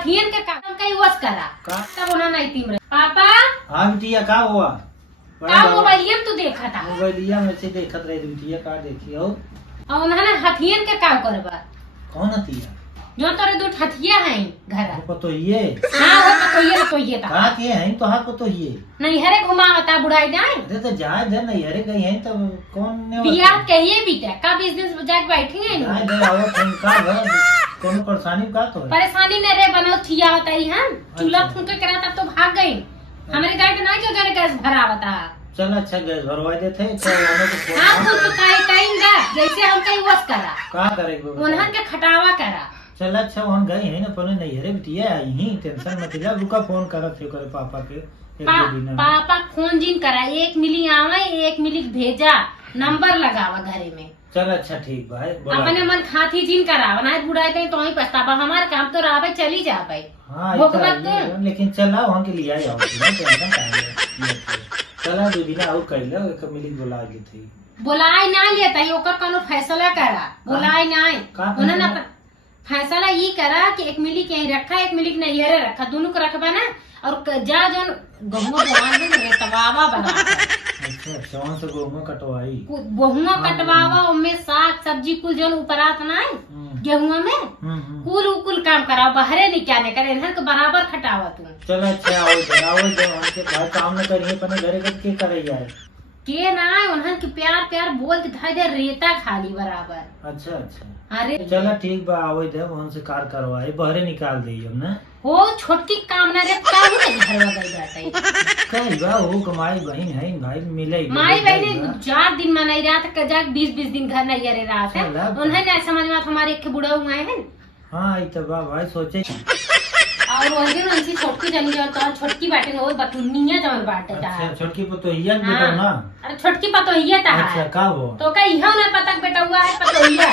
हथियन के काम कई वस करा तब उन्हें नहीं तीम रहे पापा। हाँ बिटिया का हुआ? का मोबाइलिया में तू देखा था? मोबाइलिया में से देखत रही बिटिया का देखी हो? और उन्होंने हथियन के काम करवा। कौन हथिया? जो तोरे दो हथिया हैं घर। वो तो ये हाँ वो तो ये था। का के हैं तो हाँ तो ये नहीं हरे घुमावता बुढ़ाई जाए। अरे तो जाए दे नहीं हरे गई हैं तो कौन ने बियाह कहिए बीता का बिजनेस जाके बैठी है जाए दे आओ तुम का घर कौन परेशानी का तो है? परेशानी न रे बनो थिया होता ही हम चूल्हा फूंके करा तब तो भाग गई। हमारे गाय पे ना क्यों जाने गैस भरा होता। चल अच्छा गैस भरवा देते तो उन्होंने तो हाँ कुछ तो कहेंगे जैसे हम कहीं वस करा का करेंगे उन्हन के खटावा करा। चल अच्छा वहाँ गए हैं ना पहले नहीं हरे बिटिया आई ही टेंशन मत ले रुका फोन करत थे करे पापा के एक दो दिन पापा फोन जिन करा 1 मिली आवे 1 मिली भेजा नंबर लगावा घरे में। चल अच्छा ठीक भाई अपने मन खाती जिन करावा ना बुढ़ाई कहीं तो ही पछतावा हमारे काम तो रावे चली जा भाई। हाँ लेकिन चला वहाँ के लिए आओ चला 2 दिन और कर लो एक मिली बुला ली थी बुलाए ना लेता ही ओकर कोनो फैसला करा बुलाए ना उन्होंने फैसला ये करा कि 1 मिली के रखा 1 मिली के नहीं रखा दोनों को रखबा ना और जा जो गहुआ तवावा बना अच्छा वहाँ से गेहूं कटवाई गेहुआ कटवावा उनमें साग सब्जी कुल जो ऊपरात ना गेहुआ में कुल काम करा बाहरे नहीं क्या नहीं करे इन्हन को बराबर खटावा तू। चल अच्छा आओ हमके भाई काम न करिए अपने घरे के करे जाए के ना उन्हन के प्यार बोल के धाई दे रेता खाली बराबर। अच्छा अरे चला ठीक बा आवे दे वहाँ से कार करवाई बहरे निकाल दी हम ना हो छोटकी काम ना रे का हो घर में गई जाता है कई बा वो कमाई बहन है भाई मिले माई बहन 4 दिन में नहीं रात का जाग 20 दिन घर नहीं रहे रात है उन्हें नहीं समझ में हमारे एक बुढ़ा हुआ है। हाँ तो बा भाई सोचे और वो दिन उनकी छोटकी जनी जो तो छोटकी बाटे वो बतुनिया जमल बाटे ता छोटकी पतोहिया बेटा ना अरे छोटकी पतोहिया ता अच्छा का वो तो का इहा ना पता बेटा हुआ है पतोहिया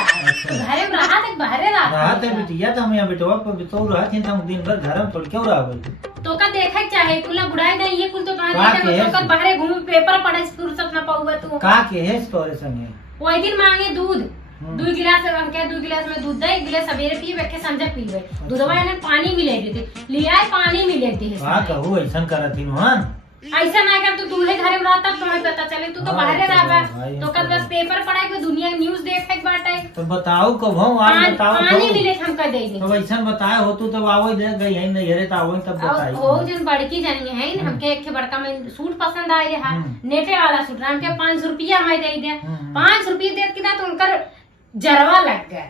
घरे में रहा तक बाहरे रहा है बिटिया तो हम यहाँ बेटवा पर बितो रहा थी हम दिन भर घर में थोड़ क्यों रहा तो का देखा चाहे कुल बुढ़ाई नहीं है कुल तो कहां बाहरे घूम पेपर पढ़े फुर्सत ना पाऊगा तू का के है तोरे संगे वो दिन मांगे दूध 2 गिलास अंके 2 गिलास में दूध दे 1 गिलास सवेरे पिए बैठे संजय पीवे दूधवा ने पानी मिले थे लिया पानी मिले थे हां कहू ऐसा करत हिन ऐसा ना कर तू दूल्हे घरे में रहता तुम्हें पता चले तू तो बाहर रहबा तो कल बस पेपर पढ़ाई के दुनिया न्यूज़ देखे के बाटे तो बताओ कब हम आज बताओ पानी मिले हम कह दे तो ऐसा बताए हो तू तब आवई दे गई है नहीं रे त आवई तब बताई हो जन बड़की जानी है हमके एक बड़का में सूट पसंद आए रहा नेटे वाला सूट हमके 500 रुपया मैं दे दे 5 रुपया दे के ना तो उनकर जरवा लग गया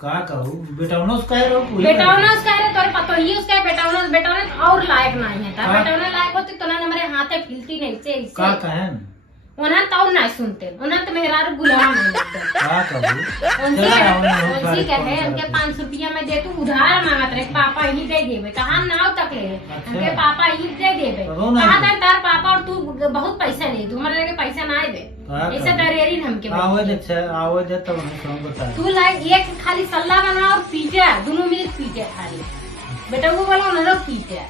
का कहू बेटाउनस कह रहो बेटाउनस कह रहे तोरे पतोही उसका बेटाउनस और लायक नहीं है ता बेटाउनस लायक होती तो ना हमारे हाथे फिलती नहीं से इससे का कहन उन्हें तो नहीं सुनते उन्हें तो मेहरारू गुलाम नहीं लगते का कहू उनसे कहे हमके 500 रुपया मैं दे तू उधार मांगत रहे पापा ही दे देबे तो हम नाव तक ले हमके पापा ही दे देबे कहा था तार पापा और तू बहुत पैसा ले तू हमारे लगे पैसा ना दे ऐसा डरेरी हमके आवे दे तब हम बता तू लाइक एक खाली सल्ला बना और पीटे दोनों मिल पीटे खाली बेटा वो वाला न लोग पीटे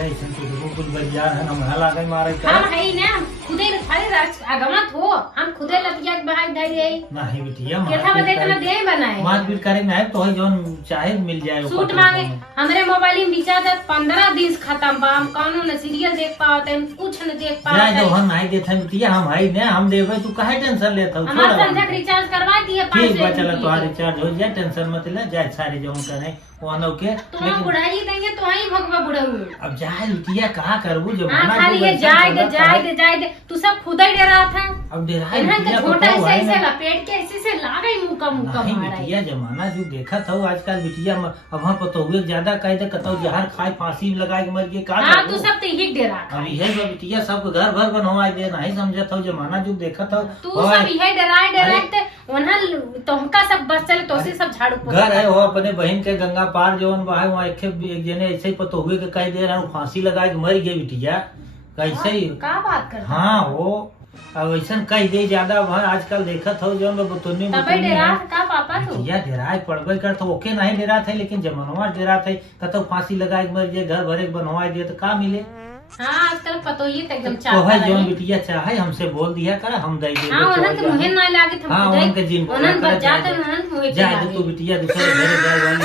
ऐसा तो देखो कुछ बजार है हम हला गई मारे हम है ना खुदे खाली आगमत हो हम खुदे लतिया के भाग दे गई नहीं बिटिया केथा बदे तना दे बनाए मार पीट करे ना तो ही जोन चाहे मिल जाए सूट मांगे हमरे मोबाइल में बिचा दे 15 दिन खत्म बा हम कानून न सीरियल देख पाते हम कुछ न देख पाते जाए तो हम नहीं देते बिटिया हम है ना हम देबे तू काहे टेंशन लेता हो हमार संजय रिचार्ज करवा दिए 500 ठीक बा चला तो रिचार्ज हो जाए टेंशन मत ले जाए सारे जो करे वानो के तो बुढ़ाई देंगे तो ही भगवा बुढ़ाऊ अब जाए बिटिया कहा करबू जब खाली ये जाए दे तू सब खुद ही डरा था अब डरा बिटिया झोटा ऐसे लपेट के ऐसे से लागे मुंह का मारा बिटिया जमाना जो देखा था आजकल बिटिया अब हम पतो हुए ज्यादा कह दे कतो जहर खाए फांसी लगा के मर गए का हां तू सब तो ही डरा अब ये जो बिटिया सब घर भर बनवाई दे नहीं समझत हो जमाना जो देखा था तू सब यही डराए ते ओनहन तुमका सब बस चले तो से सब झाड़ू पोछा घर है वो अपने बहन के गंगा पार जवन बा है वहां एक जने ऐसे ही पतो हुए के कह दे रहा फांसी लगा के मर गए बिटिया कैसे ही का बात कर हाँ वो अब ऐसा कह दे ज्यादा आजकल देखत हो जौन बतुनी तबे डरा का पापा तू बिटिया डराए पड़बे कर तो ओके नहीं डरा थे लेकिन जमनवा डरा थे कतो फांसी लगा के मर जाए घर भरे बनवाए दे तो का मिले हां आजकल पतो ही एकदम चाहता है तो भाई जोन बिटिया चाहे हमसे बोल दिया कर हम दे देंगे हां उन्हें तो मुहे ना लागे थे हां उनके जिन उन्हें बचा तो उन्हें मुहे जाए तू बिटिया दूसरे घरे जाए वाली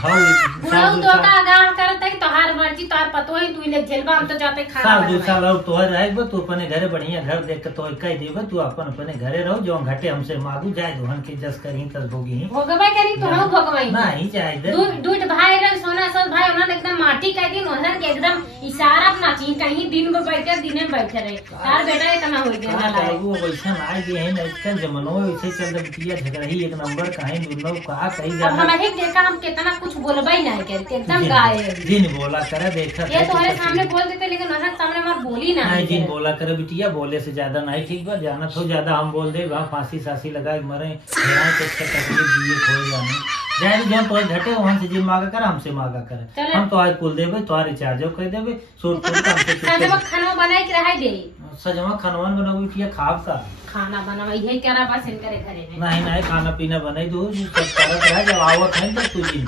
हो बुढ़ऊ तो का आगाह करत है तोहार मर्जी तोहार पतो ही तू ले झेलबा हम तो जाते खाना साल बनवाए। 2 साल और तोहर रहेबो तू अपने घरे बढ़िया घर देख के तो कह देबो तू अपन अपने घरे रहो जो घटे हमसे मांगू जाए दोहन के जस करी तस भोगी भोगवाई करी तो हम भोगवाई नहीं जाए दे दूध भाई रे सोना सब भाई उन्होंने एकदम माटी कह दी उन्होंने के एकदम इशारा अपना चीन कहीं दिन में बैठे दिन में बैठे रहे तार बेटा इतना हो गया ना लाए वो वैसा ना जे है ना इसका जमानो ऐसे चल रहा बिटिया झगड़ही एक नंबर काहे दुनो कहा कहीं अब जाना हमारे देखा हम कितना कुछ बोलबा ही नहीं करते एकदम गाये जिन बोला करे देखा ये तुम्हारे सामने बोल देते लेकिन उन्होंने सामने हमार बोली ना नहीं जिन बोला करे बिटिया बोले से ज्यादा नहीं ठीक बा जाना तो ज्यादा हम बोल दे वहाँ फांसी सासी लगा के मरे हेरान के तकलीफ दिए खोए जाने जाए जो तो घटे वहां से जिन मांगा कर हमसे मांगा कर हम तो आज कुल देबे तो रिचार्ज कर देबे सूट खाना खाना बनाए के रह दे सजमा खानवान बनाओ बिटिया खाब का खाना बनावा यही करा बस इनकरे घरे में नहीं नहीं खाना पीना बनाई दो सब करत रह जब आवत है तो तू जिन